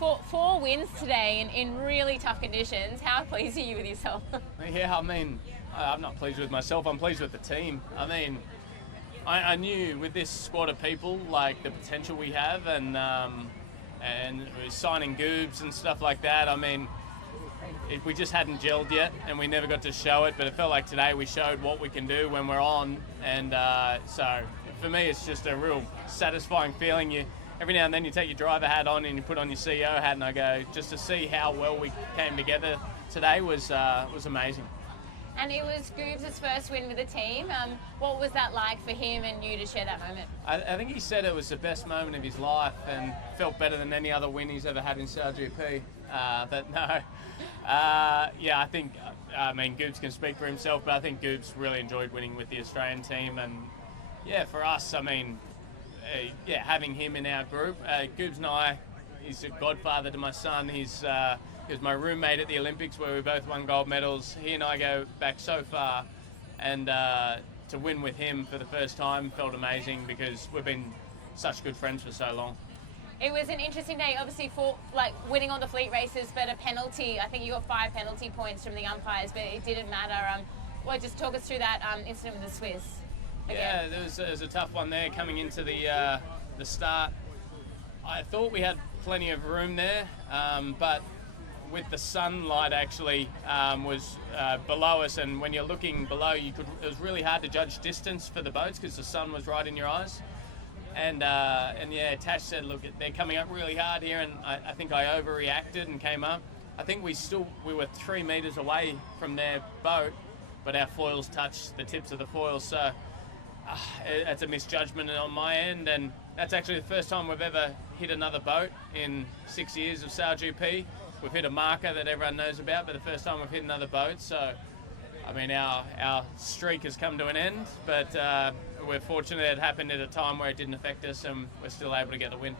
four wins today in really tough conditions. How pleased are you with yourself? Yeah, I mean, I'm not pleased with myself. I'm pleased with the team. I mean, I knew with this squad of people, like the potential we have, and signing Goobs and stuff like that. I mean, we just hadn't gelled yet, and we never got to show it. But it felt like today we showed what we can do when we're on, and so for me, it's just a real satisfying feeling. Every now and then you take your driver hat on and you put on your CEO hat, and I go, just to see how well we came together today was amazing. And it was Goobs' first win with the team. What was that like for him and you to share that moment? I think he said it was the best moment of his life and felt better than any other win he's ever had in SailGP. But no, yeah, I mean, Goobs can speak for himself, but I think Goobs really enjoyed winning with the Australian team. And yeah, for us, I mean, yeah, having him in our group, Goobs and I, he's a godfather to my son. He was my roommate at the Olympics where we both won gold medals. He and I go back so far, and to win with him for the first time felt amazing because we've been such good friends for so long. It was an interesting day, obviously, for like winning all the fleet races, but a penalty. I think you got 5 penalty points from the umpires, but it didn't matter. Well, just talk us through that incident with the Swiss. Yeah, there was a tough one there coming into the start. I thought we had plenty of room there, but with the sunlight actually was below us, and when you're looking below, it was really hard to judge distance for the boats because the sun was right in your eyes. And yeah, Tash said, look, they're coming up really hard here, and I think I overreacted and came up. I think we were 3 meters away from their boat, but our foils touched the tips of the foils, so it's a misjudgment on my end, and that's actually the first time we've ever hit another boat in 6 years of SailGP. We've hit a marker that everyone knows about, but the first time we've hit another boat, so I mean, our streak has come to an end, but we're fortunate it happened at a time where it didn't affect us, and we're still able to get the win.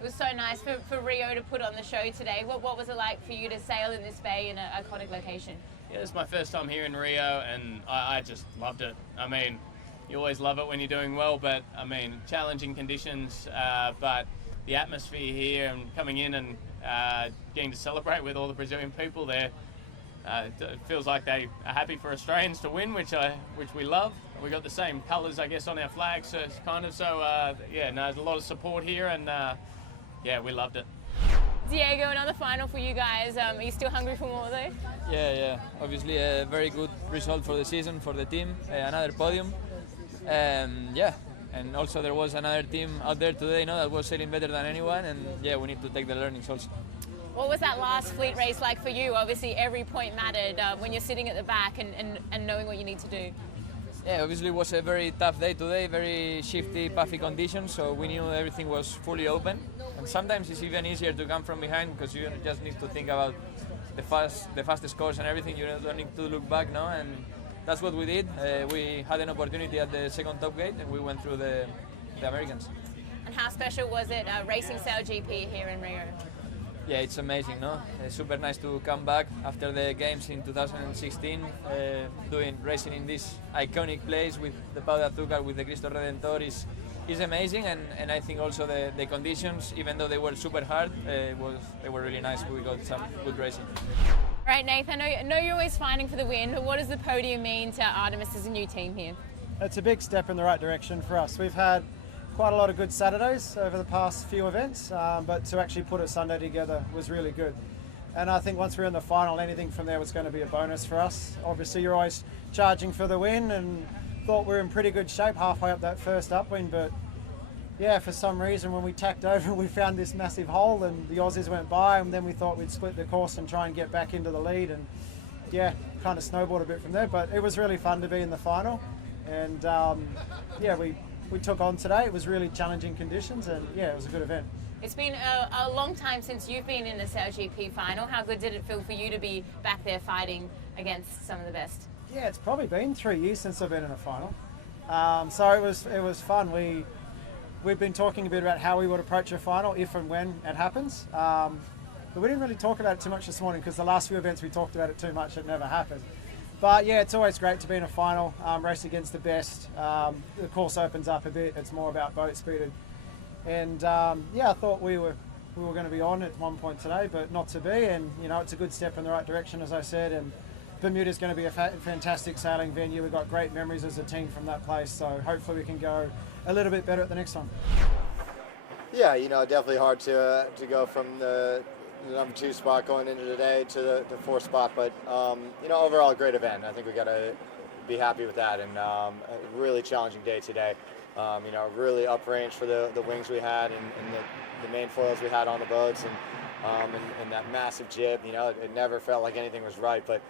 It was so nice for Rio to put on the show today. What was it like for you to sail in this bay in an iconic location? Yeah, it's my first time here in Rio, and I just loved it. I mean, you always love it when you're doing well, but I mean, challenging conditions, but the atmosphere here and coming in and getting to celebrate with all the Brazilian people there, it feels like they are happy for Australians to win, which we love. We got the same colours, I guess, on our flag, so it's kind of yeah. No, there's a lot of support here, and yeah, we loved it. Diego, another final for you guys. Are you still hungry for more though? Yeah. Obviously, a very good result for the season for the team. Another podium. Yeah. And also there was another team out there today, that was sailing better than anyone, and yeah, we need to take the learnings also. What was that last fleet race like for you? Obviously every point mattered when you're sitting at the back and knowing what you need to do. Yeah, obviously it was a very tough day today, very shifty, puffy conditions, so we knew everything was fully open. And sometimes it's even easier to come from behind because you just need to think about the fastest course and everything. You don't need to look back now, and that's what we did. We had an opportunity at the second top gate, and we went through the Americans. And how special was it racing SailGP here in Rio? Yeah, it's amazing, no? It's super nice to come back after the games in 2016, racing in this iconic place with the Pau de Azúcar, with the Cristo Redentor is amazing, and I think also the conditions, even though they were super hard, they were really nice. We got some good racing. All right, Nathan, I know you're always fighting for the win, but what does the podium mean to Artemis as a new team here? It's a big step in the right direction for us. We've had quite a lot of good Saturdays over the past few events, but to actually put a Sunday together was really good. And I think once we're in the final, anything from there was going to be a bonus for us. Obviously, you're always charging for the win, and thought we were in pretty good shape halfway up that first upwind, but yeah, for some reason when we tacked over, we found this massive hole and the Aussies went by, and then we thought we'd split the course and try and get back into the lead, and yeah, kind of snowballed a bit from there, but it was really fun to be in the final. And yeah, we took on today. It was really challenging conditions, and yeah, it was a good event. It's been a long time since you've been in the SailGP final. How good did it feel for you to be back there fighting against some of the best? Yeah, it's probably been 3 years since I've been in a final. So it was fun. We've been talking a bit about how we would approach a final if and when it happens. But we didn't really talk about it too much this morning because the last few events we talked about it too much. It never happened. But yeah, it's always great to be in a final, race against the best. The course opens up a bit. It's more about boat speed. And yeah, I thought we were we were going to be on at one point today, but not to be. And you know, it's a good step in the right direction, as I said. And Bermuda's going to be a fantastic sailing venue. We've got great memories as a team from that place, so hopefully we can go a little bit better at the next one. Yeah, you know, definitely hard to go from the number 2 spot going into today to the 4th spot, but you know, overall a great event. I think we got to be happy with that, and a really challenging day today. You know, really up range for the wings we had and the main foils we had on the boats, and that massive jib. You know, it never felt like anything was right, but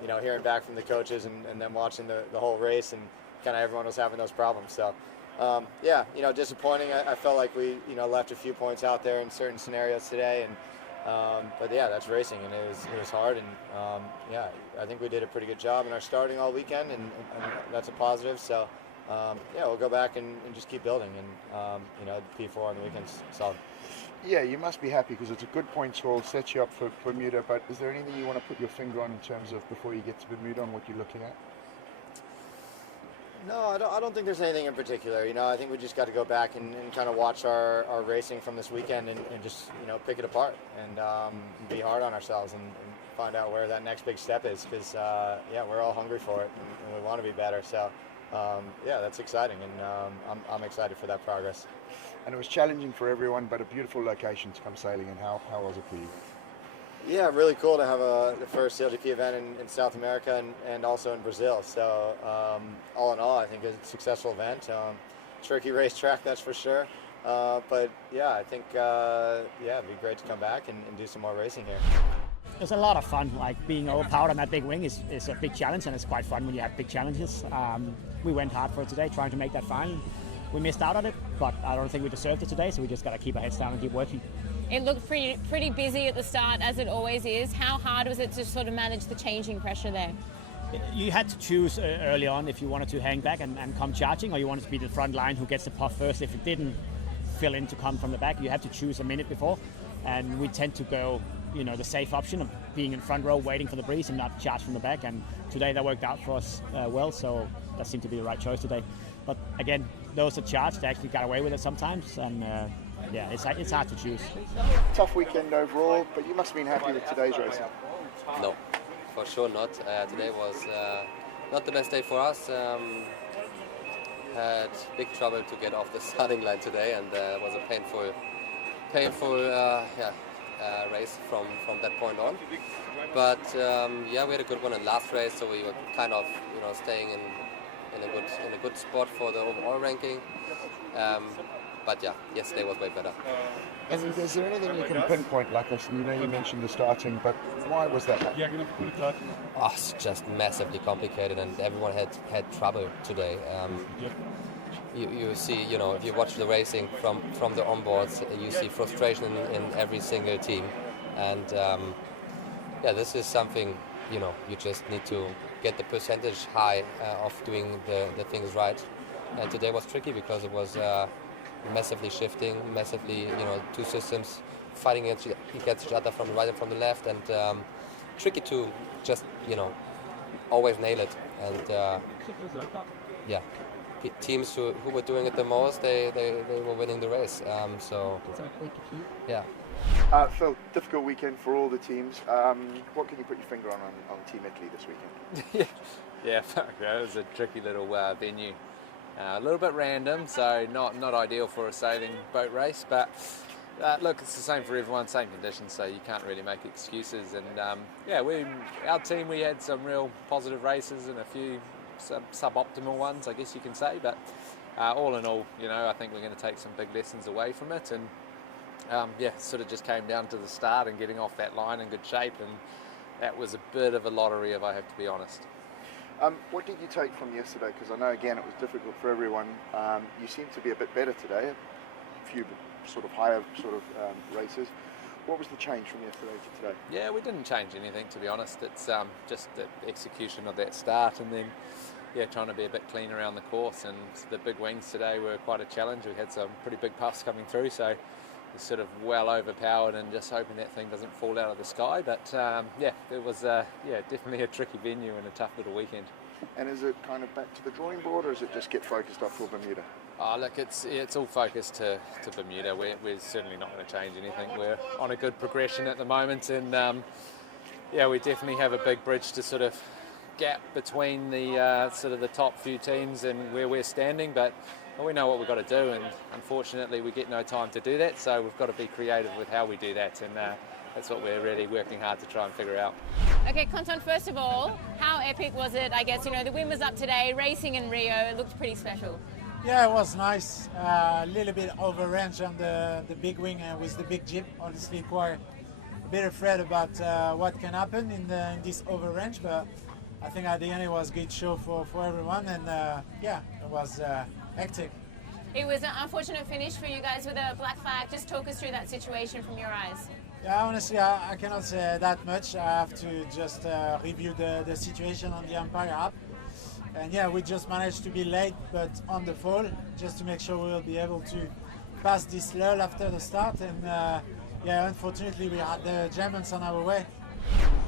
you know, hearing back from the coaches and then watching the whole race, and kind of everyone was having those problems. So yeah, you know, disappointing. I felt like we, you know, left a few points out there in certain scenarios today, and but yeah, that's racing, and it was hard, and yeah, I think we did a pretty good job in our starting all weekend, and that's a positive. So yeah, we'll go back and just keep building, and you know, P4 on the weekends solid. Yeah, you must be happy because it's a good points haul, sets you up for Bermuda, but is there anything you want to put your finger on in terms of, before you get to Bermuda, on what you're looking at? No, I don't think there's anything in particular. You know, I think we just got to go back and kind of watch our racing from this weekend, and just, you know, pick it apart, and be hard on ourselves, and find out where that next big step is, because yeah, we're all hungry for it, and we want to be better. So yeah, that's exciting, and I'm excited for that progress. And it was challenging for everyone, but a beautiful location to come sailing in. How was it for you? Yeah, really cool to have the first SailGP event in South America, and also in Brazil. So all in all, I think it's a successful event. Tricky racetrack, that's for sure. But yeah, I think yeah, it'd be great to come back and do some more racing here. It was a lot of fun. Like, being overpowered on that big wing is a big challenge, and it's quite fun when you have big challenges. We went hard for it today, trying to make that final. We missed out on it, but I don't think we deserved it today, so we just got to keep our heads down and keep working. It looked pretty busy at the start, as it always is. How hard was it to sort of manage the changing pressure there? You had to choose early on if you wanted to hang back and come charging, or you wanted to be the front line who gets the puff first. If it didn't fill in to come from the back, you had to choose a minute before, and we tend to go, you know, the safe option of being in front row waiting for the breeze and not charge from the back, and today that worked out for us well, so that seemed to be the right choice today. But again, those that charged, they actually got away with it sometimes, and yeah, it's hard to choose. Tough weekend overall, but you must have been happy with today's racing. No, for sure not. Today was not the best day for us. Had big trouble to get off the starting line today, and it was a painful race from that point on. But yeah, we had a good one in last race, so we were kind of, you know, staying in a good spot for the overall ranking. But yeah, yesterday was way better. And is there anything you can pinpoint, like you know, you mentioned the starting, but why was that? Oh, it's just massively complicated, and everyone had trouble today. You see, you know, if you watch the racing from the onboards, you see frustration in every single team, and yeah, this is something, you know, you just need to get the percentage high of doing the things right. And today was tricky because it was massively shifting, massively, you know, two systems fighting against each other from the right and from the left, and tricky to just, you know, always nail it. And yeah, teams who were doing it the most, they were winning the race. So yeah. Phil, difficult weekend for all the teams. What can you put your finger on Team Italy this weekend? Yeah, it was a tricky little venue. A little bit random, so not ideal for a sailing boat race, but look, it's the same for everyone, same conditions, so you can't really make excuses. And yeah, our team, we had some real positive races and a few suboptimal ones, I guess you can say, but all in all, you know, I think we're going to take some big lessons away from it. And yeah, sort of just came down to the start and getting off that line in good shape, and that was a bit of a lottery, if I have to be honest. What did you take from yesterday? Because I know, again, it was difficult for everyone. You seem to be a bit better today, a few sort of higher races. What was the change from yesterday to today? Yeah, we didn't change anything, to be honest. It's just the execution of that start, and then yeah, trying to be a bit clean around the course. And the big wings today were quite a challenge. We had some pretty big puffs coming through, so we're sort of well overpowered and just hoping that thing doesn't fall out of the sky. But yeah, it was definitely a tricky venue and a tough little weekend. And is it kind of back to the drawing board, or is it just get focused up for Bermuda? Look, it's all focused to Bermuda. We're certainly not going to change anything. We're on a good progression at the moment, and yeah, we definitely have a big bridge to sort of gap between the sort of the top few teams and where we're standing. But we know what we've got to do, and unfortunately, we get no time to do that. So we've got to be creative with how we do that, and that's what we're really working hard to try and figure out. Okay, Conton, first of all, how epic was it? I guess, you know, the wind was up today, racing in Rio, it looked pretty special. Yeah, it was nice. A little bit over range on the big wing with the big jeep. Honestly, quite a bit afraid about what can happen in this over range, but I think at the end it was a good show for everyone, and yeah, it was hectic. It was an unfortunate finish for you guys with a black flag. Just talk us through that situation from your eyes. Yeah, honestly, I cannot say that much. I have to just review the situation on the Empire app. And yeah, we just managed to be late, but on the fall, just to make sure we'll be able to pass this lull after the start. And yeah, unfortunately, we had the Germans on our way.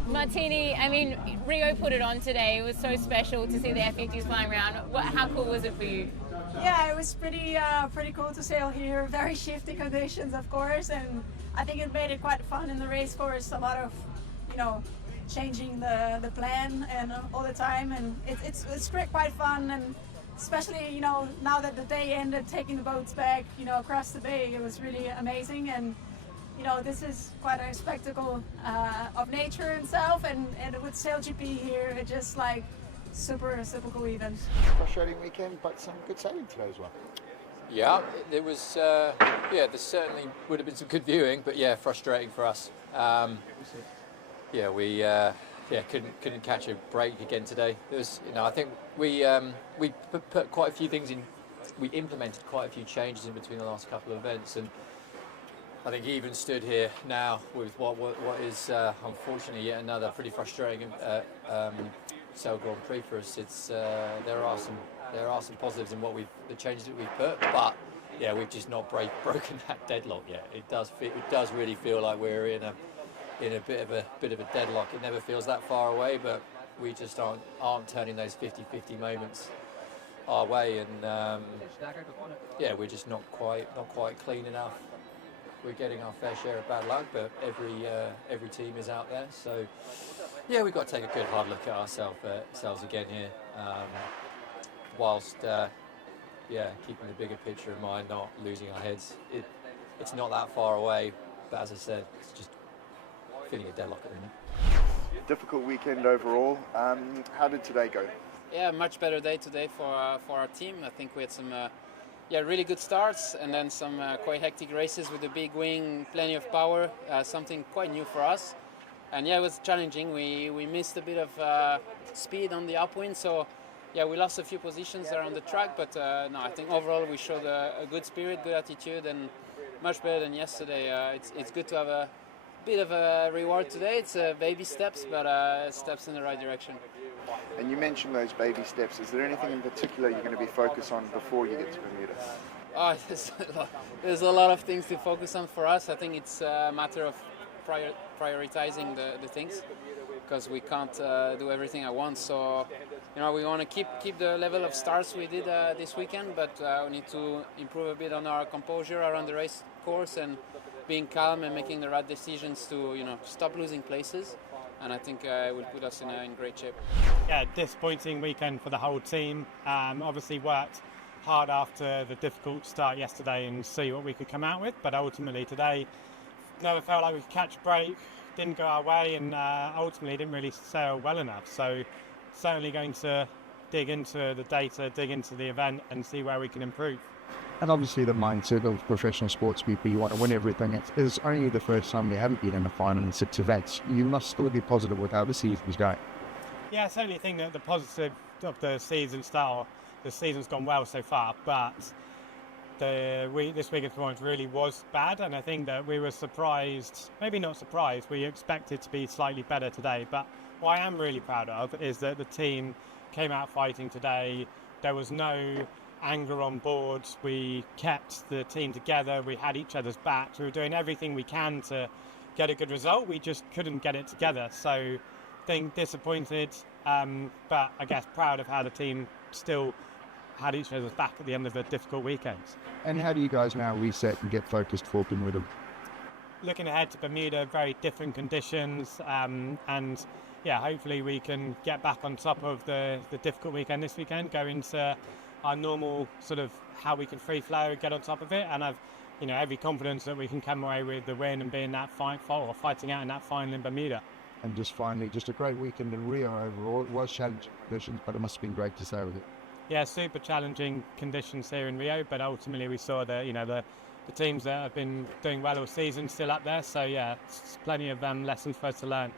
Martini, I mean, Rio put it on today. It was so special to see the F50s flying around. How cool was it for you? Yeah, it was pretty cool to sail here. Very shifty conditions, of course, and I think it made it quite fun in the race course. A lot of, you know, changing the plan and all the time, and it's quite fun, and especially, you know, now that the day ended, taking the boats back, you know, across the bay, it was really amazing. And you know, this is quite a spectacle of nature itself, and with SailGP here, it's just like super cool event. Frustrating weekend, but some good sailing today as well. Yeah, there was. Yeah, there certainly would have been some good viewing, but yeah, frustrating for us. Yeah, we couldn't catch a break again today. There was, you know, I think we put quite a few things in. We implemented quite a few changes in between the last couple of events, and I think he even stood here now with what is unfortunately yet another pretty frustrating Sail Grand Prix for us. It's there are some positives in the changes that we've put, but yeah, we've just not broken that deadlock yet. It does really feel like we're in a bit of a deadlock. It never feels that far away, but we just aren't turning those 50-50 moments our way, and yeah, we're just not quite clean enough. We're getting our fair share of bad luck, but every team is out there. So yeah, we've got to take a good hard look at ourselves again here, whilst keeping the bigger picture in mind, not losing our heads. It's not that far away, but as I said, it's just feeling a deadlock at the minute. Difficult weekend overall. How did today go? Yeah, much better day today for our team. I think we had some really good starts, and then some quite hectic races with the big wing, plenty of power, something quite new for us. And yeah, it was challenging. We missed a bit of speed on the upwind, so yeah, we lost a few positions around the track, but no, I think overall we showed a good spirit, good attitude, and much better than yesterday. It's good to have a bit of a reward today. It's baby steps, but steps in the right direction. And you mentioned those baby steps. Is there anything in particular you're going to be focused on before you get to Bermuda? Oh, there's a lot of things to focus on for us. I think it's a matter of prioritizing the things, because we can't do everything at once. So, you know, we want to keep the level of starts we did this weekend, but we need to improve a bit on our composure around the race course and being calm and making the right decisions to, you know, stop losing places. And I think it will put us in great shape. Yeah, disappointing weekend for the whole team. Obviously worked hard after the difficult start yesterday and see what we could come out with, but ultimately today never felt like we could catch a break, didn't go our way, and ultimately didn't really sail well enough. So certainly going to dig into the data, dig into the event and see where we can improve. And obviously the mindset of professional sports people, you want to win everything. It's only the first time we haven't been in a final in 6 events. You must still be positive with how the season's going. Yeah, I certainly think that the positive of the season's gone well so far, but this weekend's performance really was bad, and I think that we were surprised, maybe not surprised, we expected to be slightly better today, but what I am really proud of is that the team came out fighting today. There was no anger on board. We kept the team together. We had each other's backs. We were doing everything we can to get a good result. We just couldn't get it together. So I think disappointed, but I guess proud of how the team still had each other's back at the end of the difficult weekends. And how do you guys now reset and get focused for Bermuda? Looking ahead to Bermuda, very different conditions, and yeah, hopefully we can get back on top of the difficult weekend this weekend, go into our normal sort of how we can free flow, get on top of it, and I've every confidence that we can come away with the win and be in that fighting out in that final in Bermuda. And just finally, just a great weekend in Rio overall. It was challenging conditions, but it must have been great to sail with it. Yeah, super challenging conditions here in Rio, but ultimately we saw the teams that have been doing well all season still up there. So yeah, it's plenty of lessons for us to learn.